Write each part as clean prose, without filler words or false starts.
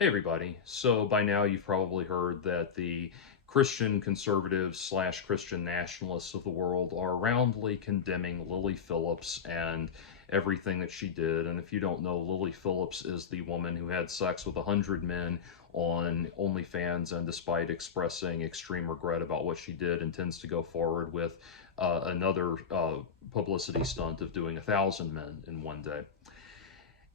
Hey everybody. So by now you've probably heard that the Christian conservatives slash Christian nationalists of the world are roundly condemning Lily Phillips and everything that she did. And if you don't know, Lily Phillips is the woman who had sex with 100 men on OnlyFans, and despite expressing extreme regret about what she did, intends to go forward with another publicity stunt of doing 1,000 men in one day.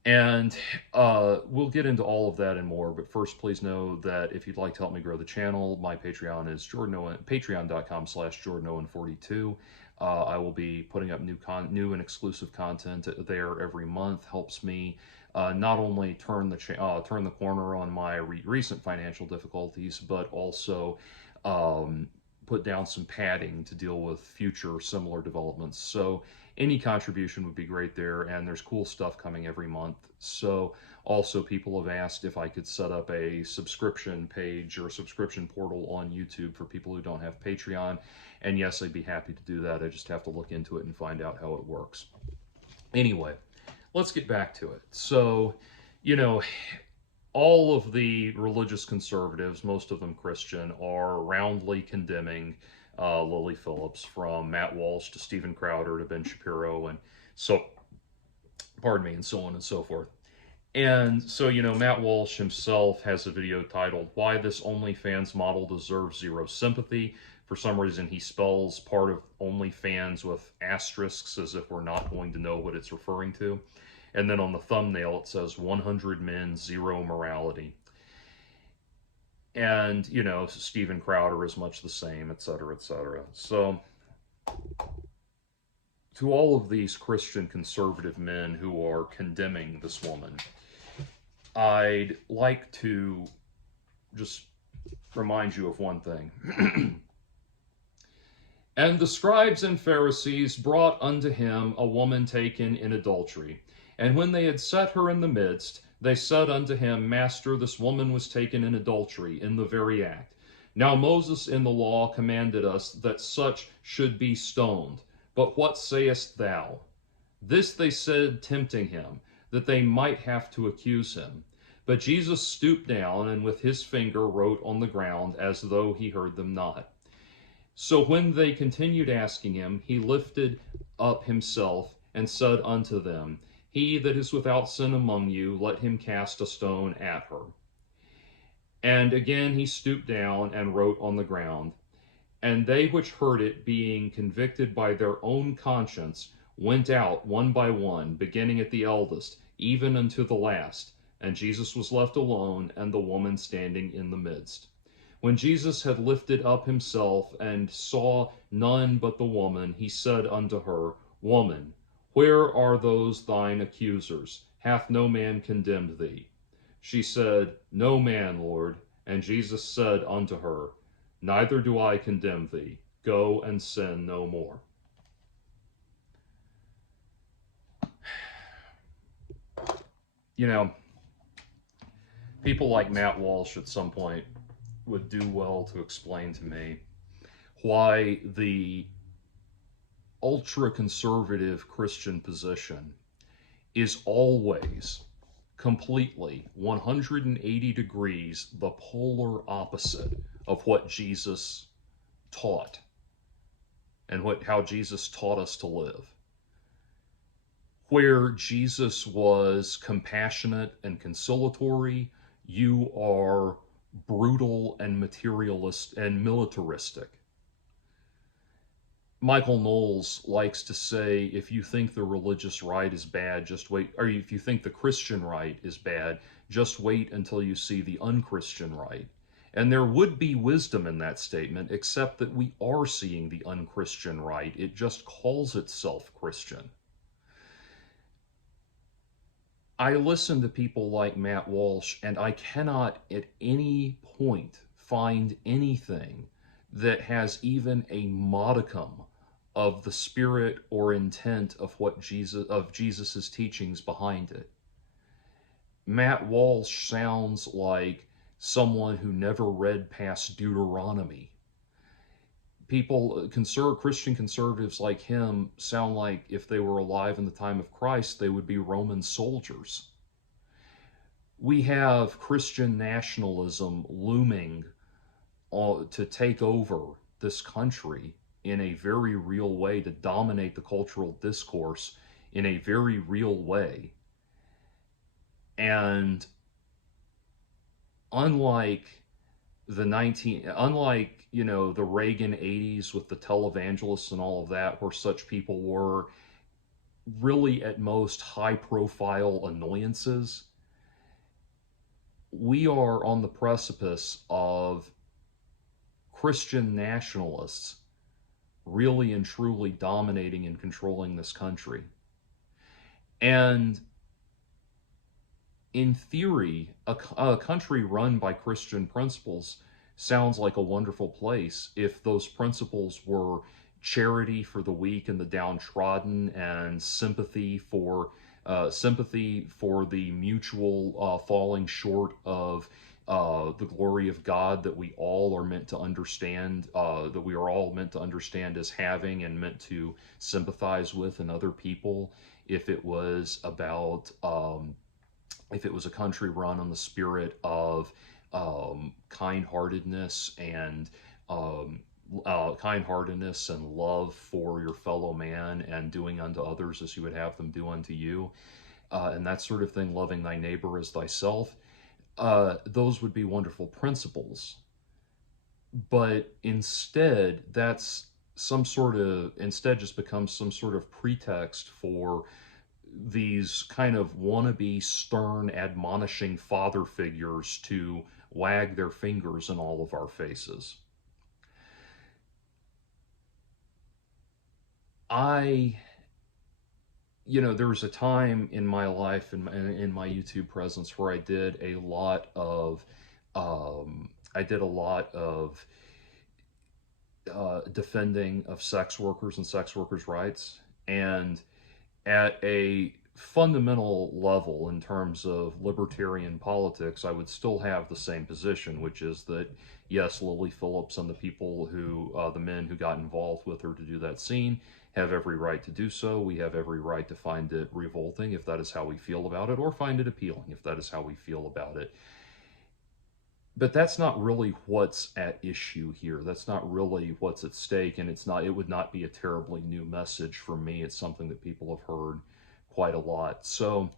And we'll get into all of that and more, but first please know that if you'd like to help me grow the channel, my Patreon is patreon.com/JordanOwen42. I will be putting up new and exclusive content there every month. Helps me not only turn the corner on my recent financial difficulties, but also put down some padding to deal with future similar developments. So any contribution would be great there, and there's cool stuff coming every month. So also people have asked if I could set up a subscription page or subscription portal on YouTube for people who don't have Patreon, and yes, I'd be happy to do that. I just have to look into it and find out how it works. Anyway, let's get back to it. So, all of the religious conservatives, most of them Christian, are roundly condemning Lily Phillips, from Matt Walsh to Steven Crowder to Ben Shapiro, and so on and so forth. And so, Matt Walsh himself has a video titled "Why This OnlyFans Model Deserves Zero Sympathy." For some reason, he spells part of OnlyFans with asterisks as if we're not going to know what it's referring to. And then on the thumbnail, it says 100 men, zero morality. And, Steven Crowder is much the same, etc., etc. So, to all of these Christian conservative men who are condemning this woman, I'd like to just remind you of one thing. And the scribes and Pharisees brought unto him a woman taken in adultery. And when they had set her in the midst, they said unto him, Master, this woman was taken in adultery, in the very act. Now Moses in the law commanded us that such should be stoned. But what sayest thou? This they said, tempting him, that they might have to accuse him. But Jesus stooped down, and with his finger wrote on the ground, as though he heard them not. So when they continued asking him, he lifted up himself, and said unto them, He that is without sin among you, let him cast a stone at her. And again he stooped down, and wrote on the ground. And they which heard it, being convicted by their own conscience, went out one by one, beginning at the eldest, even unto the last. And Jesus was left alone, and the woman standing in the midst. When Jesus had lifted up himself, and saw none but the woman, he said unto her, Woman, where are those thine accusers? Hath no man condemned thee? She said, No man, Lord. And Jesus said unto her, Neither do I condemn thee. Go and sin no more. People like Matt Walsh at some point would do well to explain to me why the ultra-conservative Christian position is always completely 180 degrees the polar opposite of what Jesus taught and how Jesus taught us to live. Where Jesus was compassionate and conciliatory, you are brutal and materialist and militaristic. Michael Knowles likes to say, if you think the religious right is bad, just wait, or if you think the Christian right is bad, just wait until you see the unchristian right. And there would be wisdom in that statement, except that we are seeing the unchristian right. It just calls itself Christian. I listen to people like Matt Walsh, and I cannot at any point find anything that has even a modicum of the spirit or intent of Jesus's teachings behind it. Matt Walsh sounds like someone who never read past Deuteronomy. Christian conservatives like him sound like if they were alive in the time of Christ, they would be Roman soldiers. We have Christian nationalism looming to take over this country in a very real way, to dominate the cultural discourse in a very real way. And unlike unlike, the Reagan 80s with the televangelists and all of that, where such people were really at most high profile annoyances, we are on the precipice of Christian nationalists really and truly dominating and controlling this country. And in theory, a country run by Christian principles sounds like a wonderful place if those principles were charity for the weak and the downtrodden, and sympathy for the mutual falling short of the glory of God that we all are meant to understand, that we are all meant to understand as having and meant to sympathize with in other people. If it was about if it was a country run on the spirit of kind-heartedness and kind-heartedness and love for your fellow man, and doing unto others as you would have them do unto you, and that sort of thing, loving thy neighbor as thyself, those would be wonderful principles. But instead just becomes some sort of pretext for these kind of wannabe stern admonishing father figures to wag their fingers in all of our faces. I there was a time in my life, in my YouTube presence, where I did a lot of defending of sex workers and sex workers' rights. And at a fundamental level, in terms of libertarian politics, I would still have the same position, which is that yes, Lily Phillips and the people the men who got involved with her to do that scene, have every right to do so. We have every right to find it revolting if that is how we feel about it, or find it appealing if that is how we feel about it. But that's not really what's at issue here. That's not really what's at stake, and it would not be a terribly new message for me. It's something that people have heard quite a lot. So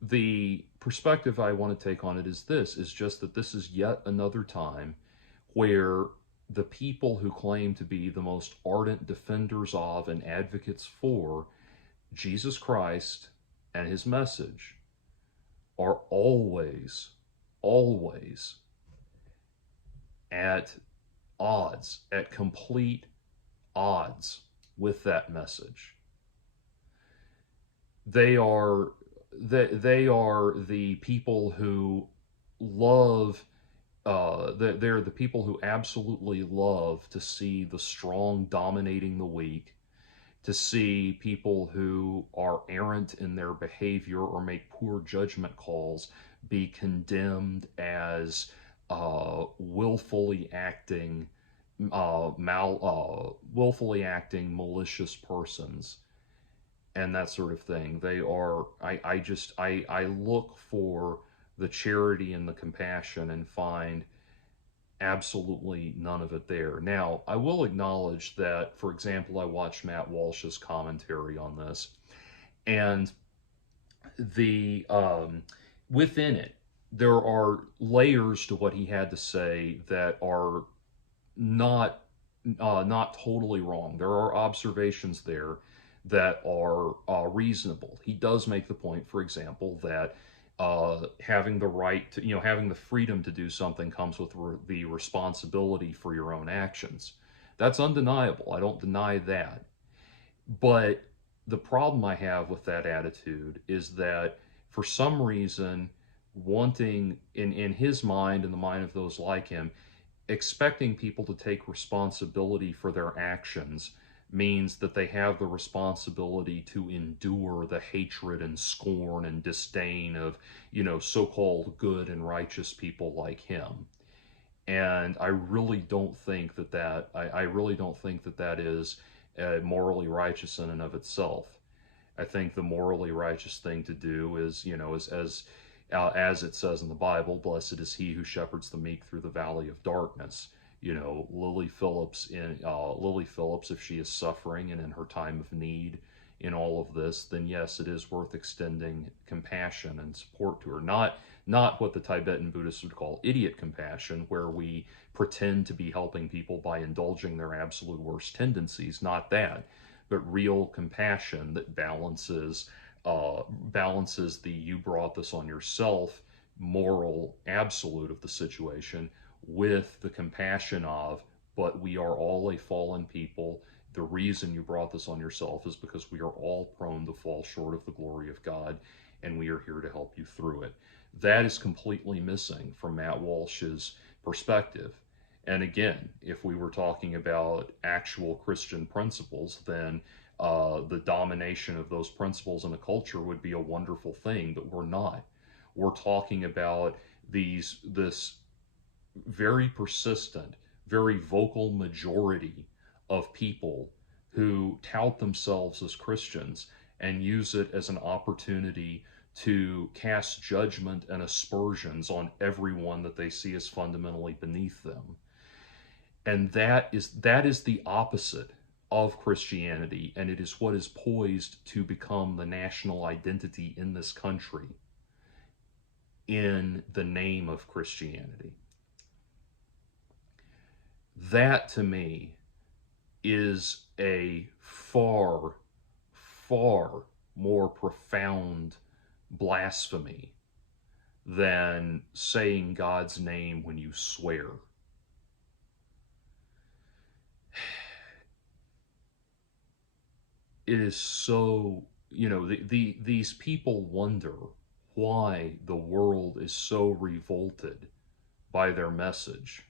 the perspective I want to take on it is just that this is yet another time where the people who claim to be the most ardent defenders of and advocates for Jesus Christ and his message are always at at complete odds with that message. They are the people who love they're the people who absolutely love to see the strong dominating the weak, to see people who are errant in their behavior or make poor judgment calls be condemned as willfully acting malicious persons, and that sort of thing. I look for the charity and the compassion and find absolutely none of it there. Now, I will acknowledge that, for example, I watched Matt Walsh's commentary on this, and the within it, there are layers to what he had to say that are not not totally wrong. There are observations there that are reasonable. He does make the point, for example, that having the right to, having the freedom to do something comes with the responsibility for your own actions. That's undeniable. I don't deny that. But the problem I have with that attitude is that, for some reason, wanting, in his mind and the mind of those like him, expecting people to take responsibility for their actions means that they have the responsibility to endure the hatred and scorn and disdain of, so-called good and righteous people like him. And I really don't think I really don't think that is morally righteous in and of itself. I think the morally righteous thing to do is, as it says in the Bible, blessed is he who shepherds the meek through the valley of darkness. You know, Lily Phillips, if she is suffering and in her time of need in all of this, then yes, it is worth extending compassion and support to her. Not what the Tibetan Buddhists would call idiot compassion, where we pretend to be helping people by indulging their absolute worst tendencies. Not that, but real compassion that balances the "you brought this on yourself" moral absolute of the situation with the compassion of, but we are all a fallen people. The reason you brought this on yourself is because we are all prone to fall short of the glory of God, and we are here to help you through it. That is completely missing from Matt Walsh's perspective. And again, if we were talking about actual Christian principles, then the domination of those principles in a culture would be a wonderful thing, but we're not. We're talking about this very persistent, very vocal majority of people who tout themselves as Christians and use it as an opportunity to cast judgment and aspersions on everyone that they see as fundamentally beneath them. And that is the opposite of Christianity, and it is what is poised to become the national identity in this country in the name of Christianity. That, to me, is a far, far more profound blasphemy than saying God's name when you swear. It is so, these people wonder why the world is so revolted by their message.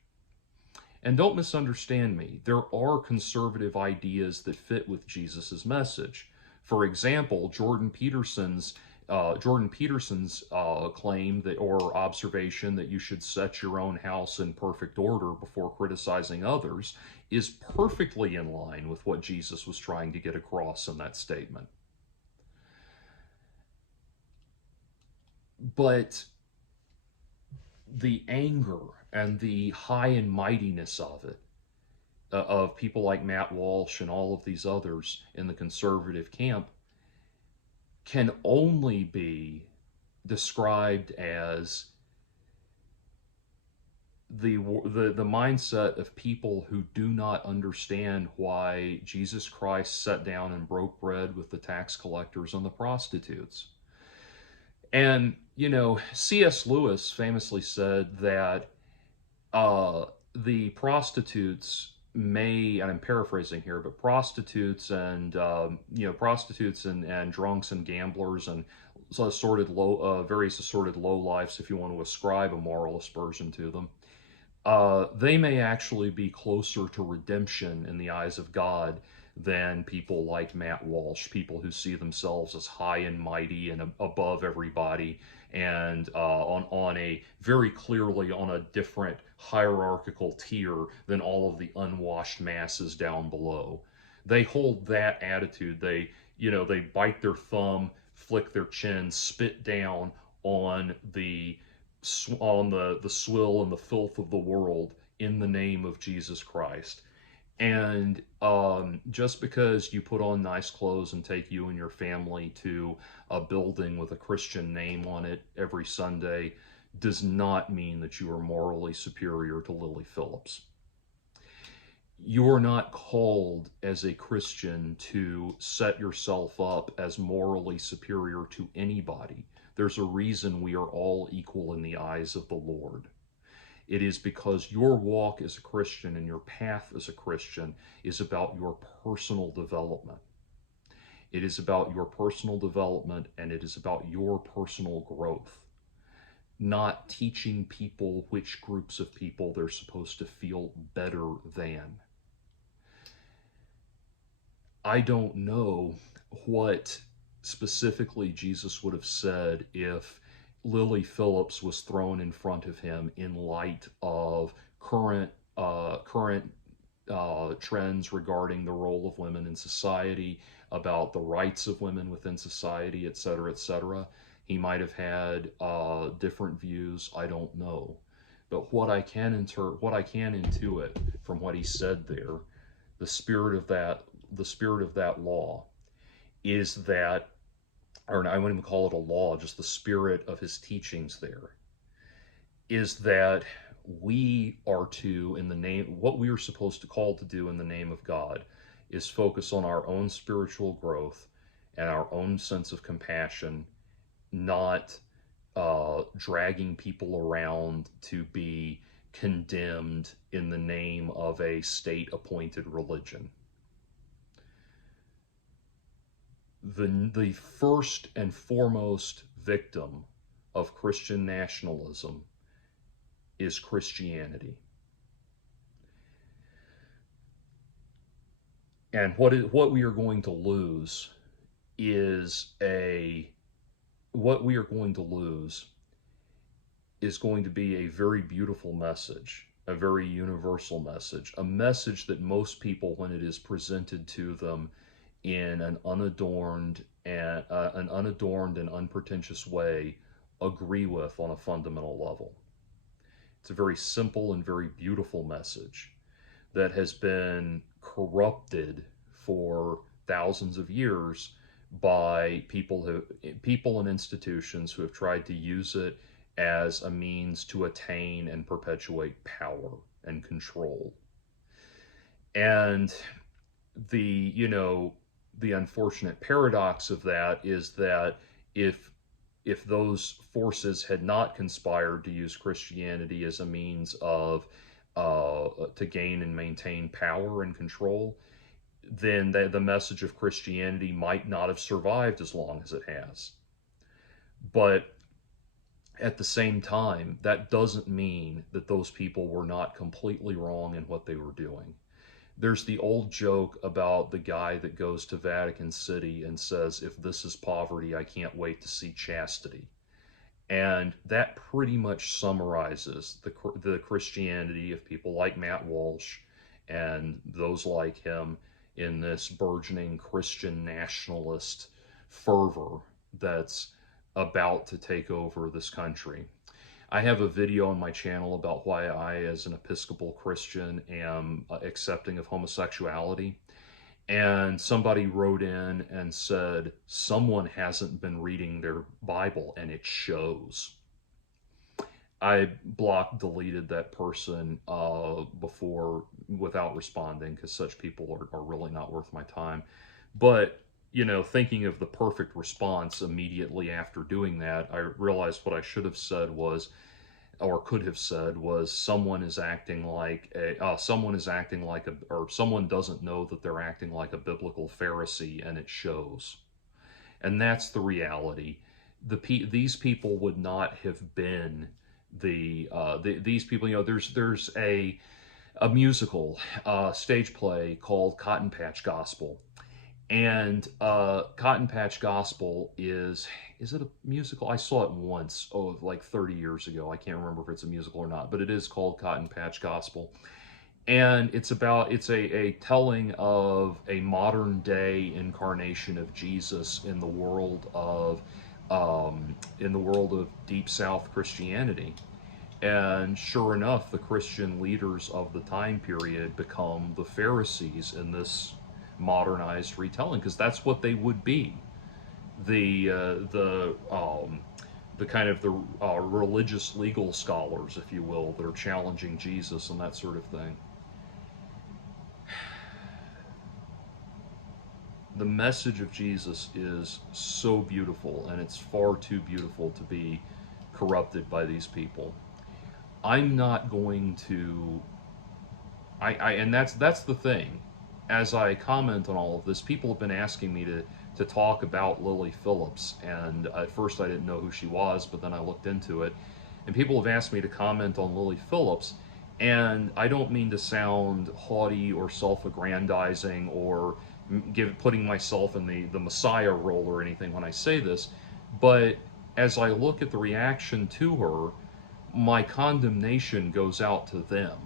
And don't misunderstand me. There are conservative ideas that fit with Jesus's message. For example, Jordan Peterson's claim that, or observation, that you should set your own house in perfect order before criticizing others is perfectly in line with what Jesus was trying to get across in that statement. But the anger and the high and mightiness of it, of people like Matt Walsh and all of these others in the conservative camp, can only be described as the mindset of people who do not understand why Jesus Christ sat down and broke bread with the tax collectors and the prostitutes. And, C.S. Lewis famously said that the prostitutes may, and I'm paraphrasing here, but prostitutes and drunks and gamblers and various assorted low lives, if you want to ascribe a moral aspersion to them, they may actually be closer to redemption in the eyes of God than people like Matt Walsh, people who see themselves as high and mighty and above everybody, and on a very clearly on a different hierarchical tier than all of the unwashed masses down below. They hold that attitude. They bite their thumb, flick their chin, spit down on the swill and the filth of the world in the name of Jesus Christ. And just because you put on nice clothes and take you and your family to a building with a Christian name on it every Sunday does not mean that you are morally superior to Lily Phillips. You are not called as a Christian to set yourself up as morally superior to anybody. There's a reason we are all equal in the eyes of the Lord. It is because your walk as a Christian and your path as a Christian is about your personal development. It is about your personal development, and it is about your personal growth, not teaching people which groups of people they're supposed to feel better than. I don't know what specifically Jesus would have said if Lily Phillips was thrown in front of him in light of current trends regarding the role of women in society, about the rights of women within society, etc., etc. He might have had different views. I don't know. But what I can intuit from what he said there, the spirit of that law is that, or I wouldn't even call it a law, just the spirit of his teachings there, is that we are to, in the name, what we are supposed to call to do in the name of God is focus on our own spiritual growth and our own sense of compassion, not dragging people around to be condemned in the name of a state-appointed religion. The first and foremost victim of Christian nationalism is Christianity. And what we are going to lose is going to be a very beautiful message, a very universal message, a message that most people, when it is presented to them in an unadorned and unpretentious way, agree with on a fundamental level. It's a very simple and very beautiful message that has been corrupted for thousands of years by people and institutions who have tried to use it as a means to attain and perpetuate power and control. And the unfortunate paradox of that is that if those forces had not conspired to use Christianity as a means of to gain and maintain power and control, then the message of Christianity might not have survived as long as it has. But at the same time, that doesn't mean that those people were not completely wrong in what they were doing. There's the old joke about the guy that goes to Vatican City and says, if this is poverty, I can't wait to see chastity. And that pretty much summarizes the Christianity of people like Matt Walsh and those like him in this burgeoning Christian nationalist fervor that's about to take over this country. I have a video on my channel about why I, as an Episcopal Christian, am accepting of homosexuality. And somebody wrote in and said, someone hasn't been reading their Bible, and it shows. I deleted that person before without responding, because such people are really not worth my time. But, thinking of the perfect response immediately after doing that, I realized what I should have said was, or could have said was, someone doesn't know that they're acting like a biblical Pharisee, and it shows. And that's the reality. These people would not have been these people. There's a musical stage play called Cotton Patch Gospel. And Cotton Patch Gospel is it a musical? I saw it once, like 30 years ago. I can't remember if it's a musical or not, but it is called Cotton Patch Gospel. And it's a telling of a modern day incarnation of Jesus in the world of Deep South Christianity. And sure enough, the Christian leaders of the time period become the Pharisees in this modernized retelling, because that's what they would be. The kind of the religious legal scholars, if you will, that are challenging Jesus and that sort of thing. The message of Jesus is so beautiful, and it's far too beautiful to be corrupted by these people. I'm not going to. And that's the thing. As I comment on all of this, people have been asking me to talk about Liliy Phillips, and at first I didn't know who she was, but then I looked into it, and people have asked me to comment on Liliy Phillips, and I don't mean to sound haughty or self-aggrandizing or putting myself in the Messiah role or anything when I say this, but as I look at the reaction to her, my condemnation goes out to them.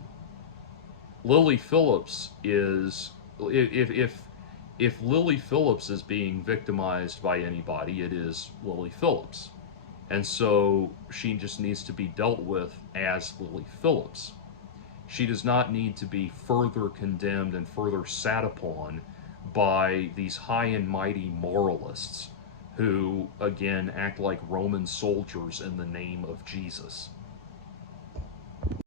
Liliy Phillips is, if Liliy Phillips is being victimized by anybody, it is Liliy Phillips. And so she just needs to be dealt with as Lily Phillips. She does not need to be further condemned and further sat upon by these high and mighty moralists who, again, act like Roman soldiers in the name of Jesus.